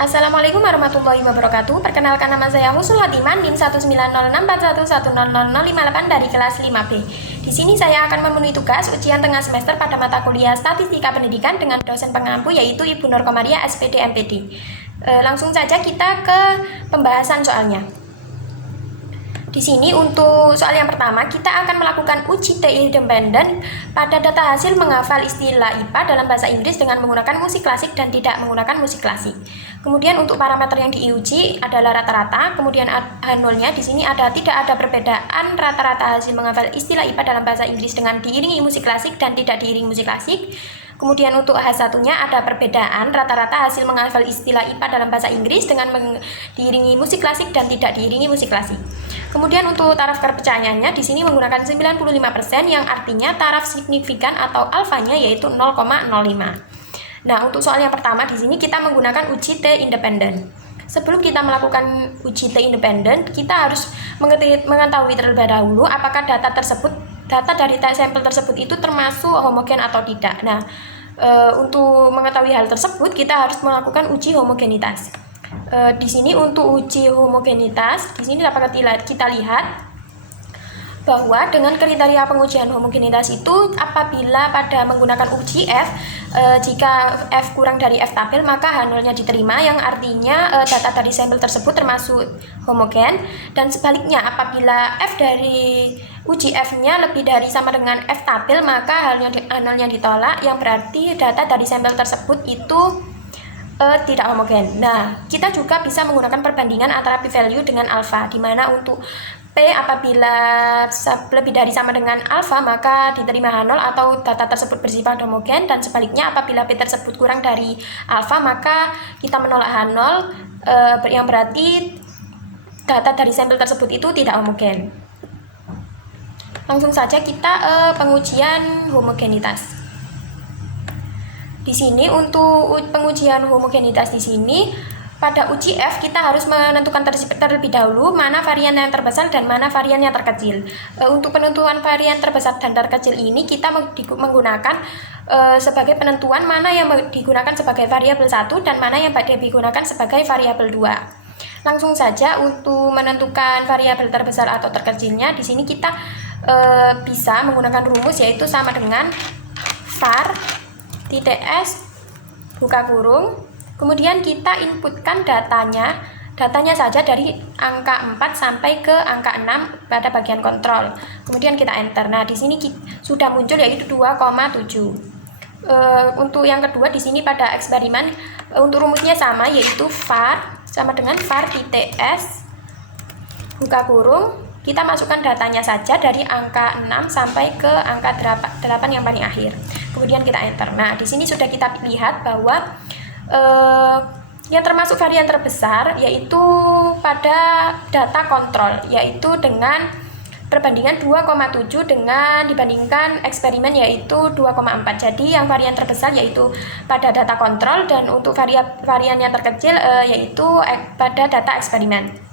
Assalamualaikum warahmatullahi wabarakatuh. Perkenalkan, nama saya Husnul Hatimah, NIM 19064111058 dari kelas 5B. Di sini saya akan memenuhi tugas ujian tengah semester pada mata kuliah Statistika Pendidikan dengan dosen pengampu yaitu Ibu Nur Komaria, SPD MPD. Langsung saja kita ke pembahasan soalnya. Di sini untuk soal yang pertama, kita akan melakukan uji TI independen pada data hasil menghafal istilah IPA dalam bahasa Inggris dengan menggunakan musik klasik dan tidak menggunakan musik klasik. Kemudian untuk parameter yang diuji adalah rata-rata, kemudian H0-nya di sini tidak ada perbedaan rata-rata hasil menghafal istilah IPA dalam bahasa Inggris dengan diiringi musik klasik dan tidak diiringi musik klasik. Kemudian untuk H1-nya ada perbedaan rata-rata hasil menghafal istilah IPA dalam bahasa Inggris dengan diiringi musik klasik dan tidak diiringi musik klasik. Kemudian untuk taraf perpecahannya di sini menggunakan 95% yang artinya taraf signifikan atau alfanya yaitu 0,05. Nah, untuk soal yang pertama di sini kita menggunakan uji T independen. Sebelum kita melakukan uji T independen, kita harus mengetahui terlebih dahulu apakah data dari sampel tersebut itu termasuk homogen atau tidak. Nah, untuk mengetahui hal tersebut kita harus melakukan uji homogenitas. Di sini untuk uji homogenitas, di sini dapat kita lihat bahwa dengan kriteria pengujian homogenitas itu apabila pada menggunakan uji F, jika F kurang dari F tabel maka H0-nya diterima, yang artinya data dari sampel tersebut termasuk homogen, dan sebaliknya apabila F dari uji F-nya lebih dari sama dengan F tabel maka H0-nya ditolak, yang berarti data dari sampel tersebut itu tidak homogen. Nah, kita juga bisa menggunakan perbandingan antara p-value dengan alfa, di mana untuk P apabila lebih dari sama dengan alfa maka diterima H0 atau data tersebut bersifat homogen, dan sebaliknya apabila P tersebut kurang dari alfa maka kita menolak H0, yang berarti data dari sampel tersebut itu tidak homogen. Langsung saja kita pengujian homogenitas. Di sini untuk pengujian homogenitas di sini pada uji F kita harus menentukan terlebih dahulu mana varian yang terbesar dan mana varian yang terkecil. Untuk penentuan varian terbesar dan terkecil ini kita menggunakan sebagai penentuan mana yang digunakan sebagai variabel 1 dan mana yang digunakan sebagai variabel 2. Langsung saja untuk menentukan variabel terbesar atau terkecilnya, di sini kita bisa menggunakan rumus yaitu sama dengan var (s) buka kurung, kemudian kita inputkan datanya saja dari angka 4 sampai ke angka 6 pada bagian kontrol. Kemudian kita enter. Nah, di sini sudah muncul yaitu 2,7. Untuk yang kedua di sini pada eksperimen untuk rumusnya sama yaitu var sama dengan var (s) buka kurung, kita masukkan datanya saja dari angka 6 sampai ke angka 8 yang paling akhir. Kemudian kita enter. Nah, di sini sudah kita lihat bahwa yang termasuk varian terbesar yaitu pada data kontrol, yaitu dengan perbandingan 2,7 dengan dibandingkan eksperimen yaitu 2,4. Jadi yang varian terbesar yaitu pada data kontrol, dan untuk varian yang terkecil yaitu pada data eksperimen.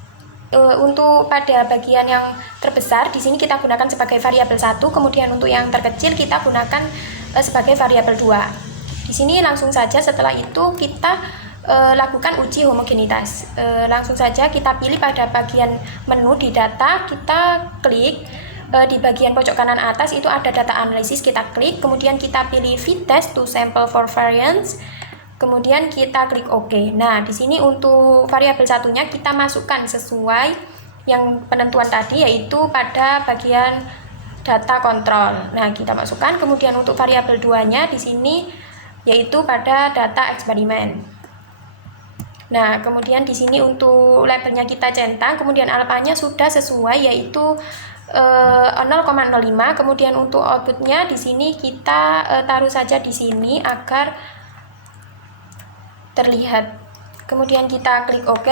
Untuk pada bagian yang terbesar di sini kita gunakan sebagai variabel 1, kemudian untuk yang terkecil kita gunakan sebagai variabel 2. Di sini langsung saja setelah itu kita lakukan uji homogenitas. Langsung saja kita pilih pada bagian menu di data, kita klik di bagian pojok kanan atas itu ada data analisis, kita klik, kemudian kita pilih fit test to sample for variance. Kemudian kita klik OK. Nah, di sini untuk variabel satunya kita masukkan sesuai yang penentuan tadi yaitu pada bagian data kontrol. Nah, kita masukkan. Kemudian untuk variabel 2-nya di sini yaitu pada data eksperimen. Nah, kemudian di sini untuk labelnya kita centang, kemudian alfanya sudah sesuai yaitu 0,05. Kemudian untuk outputnya di sini kita taruh saja di sini agar terlihat. Kemudian kita klik OK.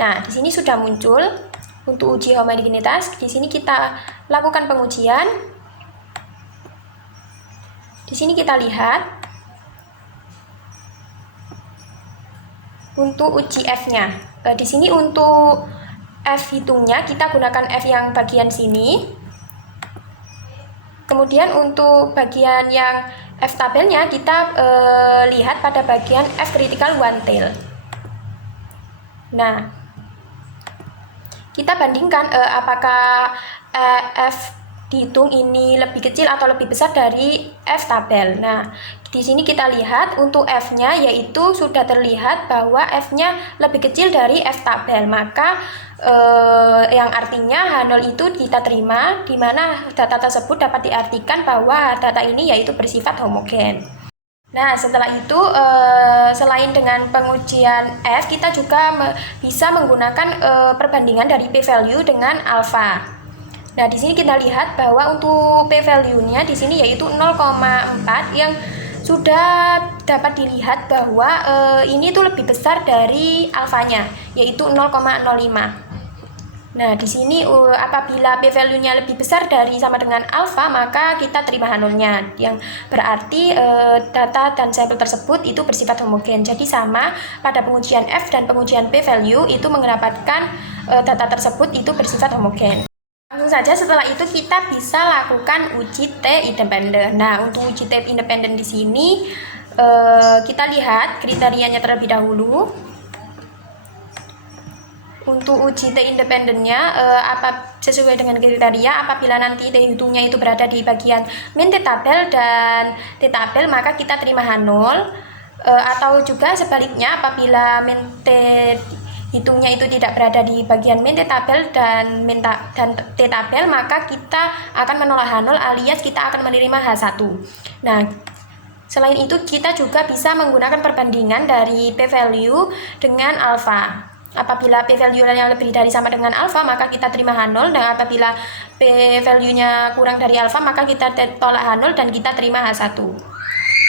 Nah, di sini sudah muncul untuk uji homogenitas. Di sini kita lakukan pengujian. Di sini kita lihat untuk uji F-nya. Di sini untuk F hitungnya kita gunakan F yang bagian sini. Kemudian untuk bagian yang F tabelnya kita lihat pada bagian F critical one tail. Nah, kita bandingkan apakah F dihitung ini lebih kecil atau lebih besar dari F tabel. Nah, di sini kita lihat untuk F-nya yaitu sudah terlihat bahwa F-nya lebih kecil dari F tabel. Maka yang artinya H0 itu kita terima, di mana data tersebut dapat diartikan bahwa data ini yaitu bersifat homogen. Nah, setelah itu selain dengan pengujian F, kita juga bisa menggunakan perbandingan dari p-value dengan alpha. Nah, di sini kita lihat bahwa untuk p-value-nya di sini yaitu 0,4 yang sudah dapat dilihat bahwa ini tuh lebih besar dari alfanya yaitu 0,05. Nah, di sini apabila p-value-nya lebih besar dari sama dengan alfa, maka kita terima H0-nya, yang berarti data dan sampel tersebut itu bersifat homogen. Jadi sama pada pengujian F dan pengujian p-value itu mendapatkan data tersebut itu bersifat homogen. Langsung saja setelah itu kita bisa lakukan uji T independen. Nah, untuk uji T independen di sini kita lihat kriterianya terlebih dahulu. Untuk uji T independennya sesuai dengan kriteria, apabila nanti T hitungnya itu berada di bagian min T tabel dan T tabel, maka kita terima H0. Atau juga sebaliknya, apabila min T hitungnya itu tidak berada di bagian min T tabel dan T tabel, maka kita akan menolak H0 alias kita akan menerima H1. Nah, selain itu kita juga bisa menggunakan perbandingan dari p-value dengan alpha. Apabila p-value-nya lebih dari sama dengan alpha, maka kita terima H0, dan apabila p-value-nya kurang dari alpha, maka kita tolak H0 dan kita terima H1.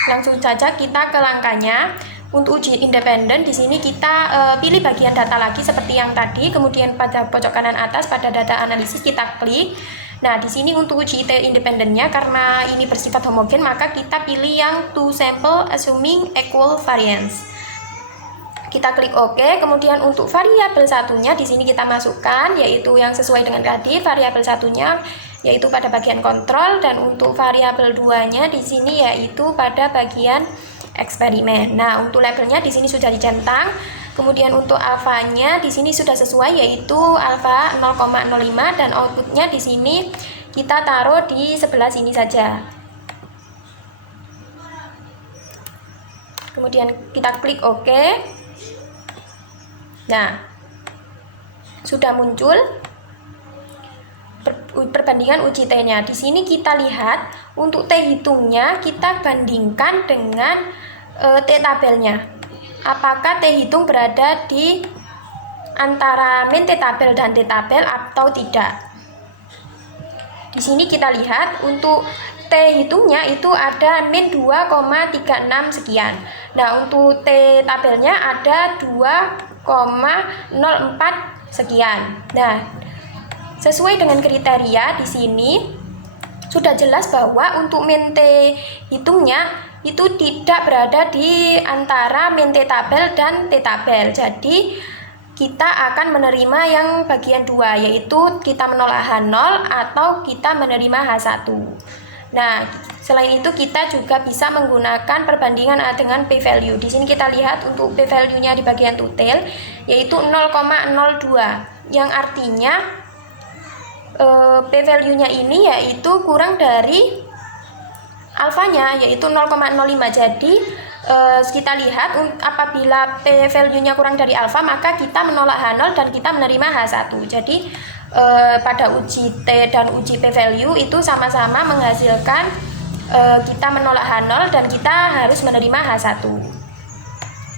Langsung saja kita ke langkahnya. Untuk uji independen di sini kita pilih bagian data lagi seperti yang tadi, kemudian pada pojok kanan atas pada data analisis kita klik. Nah, di sini untuk uji T independennya karena ini bersifat homogen, maka kita pilih yang to sample assuming equal variance. Kita klik OK, kemudian untuk variabel satunya di sini kita masukkan yaitu yang sesuai dengan tadi, variabel satunya yaitu pada bagian kontrol, dan untuk variabel 2-nya di sini yaitu pada bagian eksperimen. Nah, untuk labelnya di sini sudah dicentang. Kemudian untuk alfanya di sini sudah sesuai yaitu alfa 0,05 dan outputnya di sini kita taruh di sebelah sini saja. Kemudian kita klik OK. Nah, sudah muncul perbandingan uji T-nya. Di sini kita lihat untuk T hitungnya kita bandingkan dengan T tabelnya. Apakah T hitung berada di antara min T tabel dan T tabel atau tidak? Di sini kita lihat untuk T hitungnya itu ada min 2,36 sekian. Nah, untuk T tabelnya ada 2,04 sekian. Nah, sesuai dengan kriteria di sini sudah jelas bahwa untuk min T hitungnya itu tidak berada di antara min T tabel dan T tabel. Jadi kita akan menerima yang bagian 2 yaitu kita menolak H0 atau kita menerima H1. Nah, selain itu kita juga bisa menggunakan perbandingan dengan p-value. Di sini kita lihat untuk p-value-nya di bagian tutel yaitu 0,02 yang artinya p-value-nya ini yaitu kurang dari alfanya yaitu 0,05. Jadi kita lihat apabila p-value-nya kurang dari alfa, maka kita menolak H0 dan kita menerima H1. Jadi pada uji T dan uji p-value itu sama-sama menghasilkan kita menolak H0 dan kita harus menerima H1.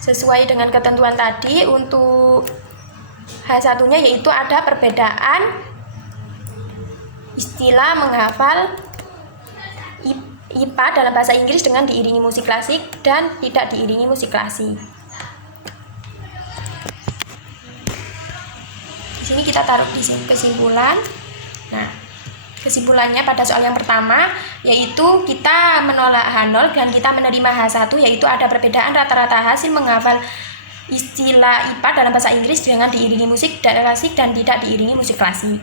Sesuai dengan ketentuan tadi, untuk H1-nya yaitu ada perbedaan istilah menghafal IPA dalam bahasa Inggris dengan diiringi musik klasik dan tidak diiringi musik klasik. Di sini kita taruh di sini kesimpulan. Nah, kesimpulannya pada soal yang pertama yaitu kita menolak H0 dan kita menerima H1, yaitu ada perbedaan rata-rata hasil menghafal istilah IPA dalam bahasa Inggris dengan diiringi musik klasik dan tidak diiringi musik klasik.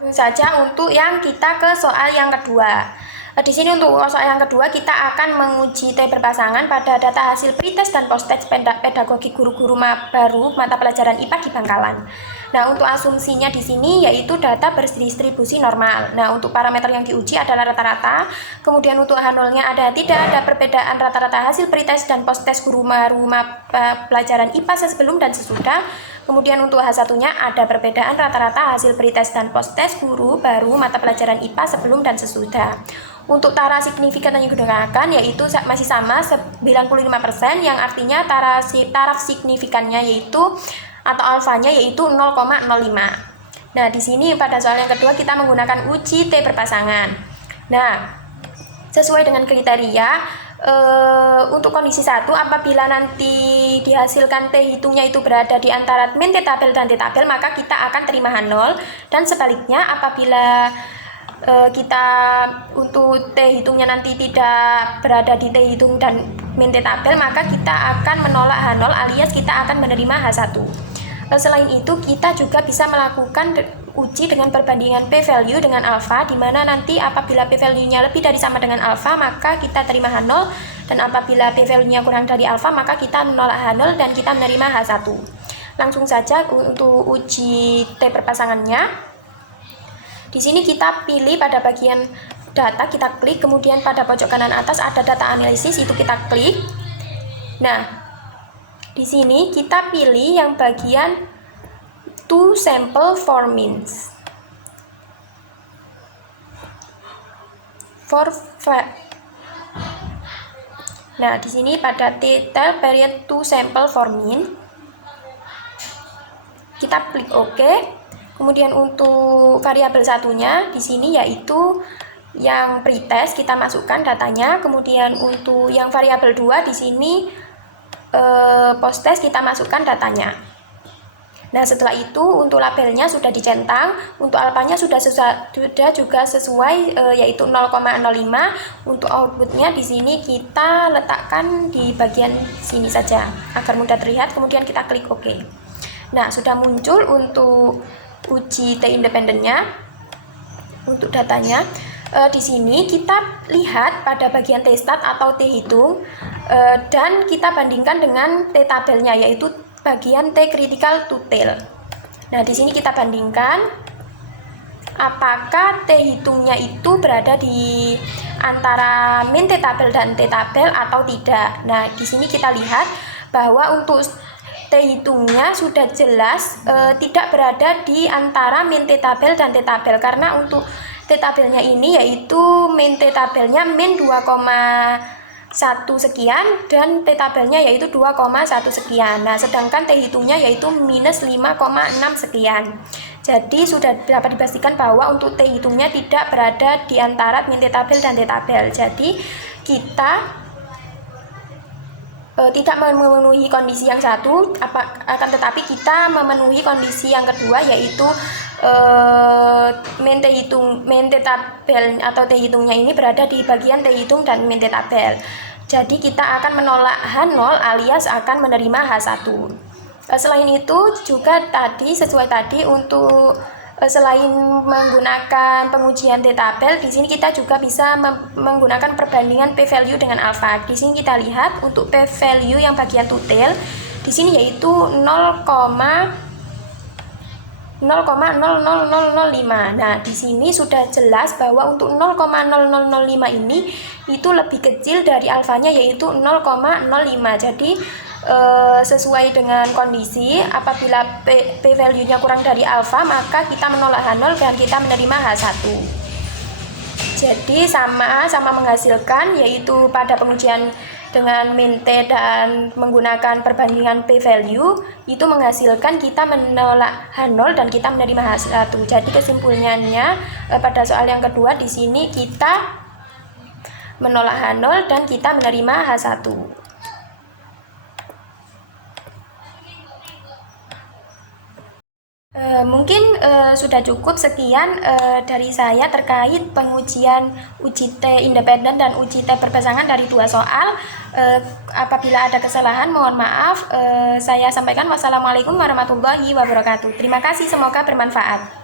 Langsung saja untuk yang kita ke soal yang kedua. Di sini untuk soal yang kedua kita akan menguji T berpasangan pada data hasil pretest dan posttest pedagogi guru-guru baru mata pelajaran IPA di Bangkalan. Nah, untuk asumsinya di sini yaitu data berdistribusi normal. Nah, untuk parameter yang diuji adalah rata-rata. Kemudian untuk H0-nya tidak ada perbedaan rata-rata hasil pretest dan posttest guru baru mata pelajaran IPA sebelum dan sesudah. Kemudian untuk H1-nya ada perbedaan rata-rata hasil pretest dan posttest guru baru mata pelajaran IPA sebelum dan sesudah. Untuk tara signifikan yang digunakan yaitu masih sama 95%, yang artinya taraf signifikannya yaitu atau alfanya yaitu 0,05. Nah, di sini pada soal yang kedua kita menggunakan uji T berpasangan. Nah, sesuai dengan kriteria untuk kondisi 1, apabila nanti dihasilkan T hitungnya itu berada di antara min T tabel dan T tabel, maka kita akan terima H0, dan sebaliknya apabila kita untuk T hitungnya nanti tidak berada di T hitung dan min T tabel, maka kita akan menolak H0 alias kita akan menerima H1. Selain itu kita juga bisa melakukan uji dengan perbandingan p-value dengan alfa, di mana nanti apabila p-value-nya lebih dari sama dengan alfa maka kita terima H0, dan apabila p-value-nya kurang dari alfa maka kita menolak H0 dan kita menerima H1. Langsung saja untuk uji T berpasangannya. Di sini kita pilih pada bagian data, kita klik, kemudian pada pojok kanan atas ada data analisis, itu kita klik. Nah, di sini kita pilih yang bagian to sample for means. Nah, di sini pada detail period to sample for mean, kita klik OK. Kemudian untuk variabel satunya di sini yaitu yang pretest, kita masukkan datanya. Kemudian untuk yang variabel 2 di sini posttest, kita masukkan datanya. Nah, setelah itu untuk labelnya sudah dicentang, untuk alfanya sudah juga sesuai yaitu 0,05. Untuk outputnya di sini kita letakkan di bagian sini saja agar mudah terlihat. Kemudian kita klik OK. Nah, sudah muncul untuk uji T independennya. Untuk datanya di sini kita lihat pada bagian T stat atau T hitung, dan kita bandingkan dengan T tabelnya yaitu bagian T critical to tail. Nah, di sini kita bandingkan apakah T hitungnya itu berada di antara min T tabel dan T tabel atau tidak. Nah, di sini kita lihat bahwa untuk T hitungnya sudah jelas tidak berada di antara min T tabel dan T tabel, karena untuk T tabelnya ini yaitu min T tabelnya min 2,1 sekian dan T tabelnya yaitu 2,1 sekian. Nah, sedangkan T hitungnya yaitu minus 5,6 sekian. Jadi sudah dapat dipastikan bahwa untuk T hitungnya tidak berada di antara min T tabel dan T tabel. Jadi kita tidak memenuhi kondisi yang satu, akan tetapi kita memenuhi kondisi yang kedua yaitu min T tabel atau T hitungnya ini berada di bagian T hitung dan min T tabel. Jadi kita akan menolak H0 alias akan menerima H1. Selain itu juga tadi sesuai tadi untuk selain menggunakan pengujian T tabel, di sini kita juga bisa menggunakan perbandingan p-value dengan alfa. Di sini kita lihat untuk p-value yang bagian to tail di sini yaitu 0,0005. Nah, di sini sudah jelas bahwa untuk 0,0005 ini itu lebih kecil dari alfanya yaitu 0,05. Jadi sesuai dengan kondisi apabila p-value-nya kurang dari alfa maka kita menolak H0 dan kita menerima H1. Jadi sama menghasilkan, yaitu pada pengujian dengan min T dan menggunakan perbandingan p-value itu menghasilkan kita menolak H0 dan kita menerima H1. Jadi kesimpulannya pada soal yang kedua di sini kita menolak H0 dan kita menerima H1. Mungkin sudah cukup sekian dari saya terkait pengujian uji T independen dan uji T berpasangan dari dua soal. Apabila ada kesalahan mohon maaf. Saya sampaikan wassalamualaikum warahmatullahi wabarakatuh. Terima kasih, semoga bermanfaat.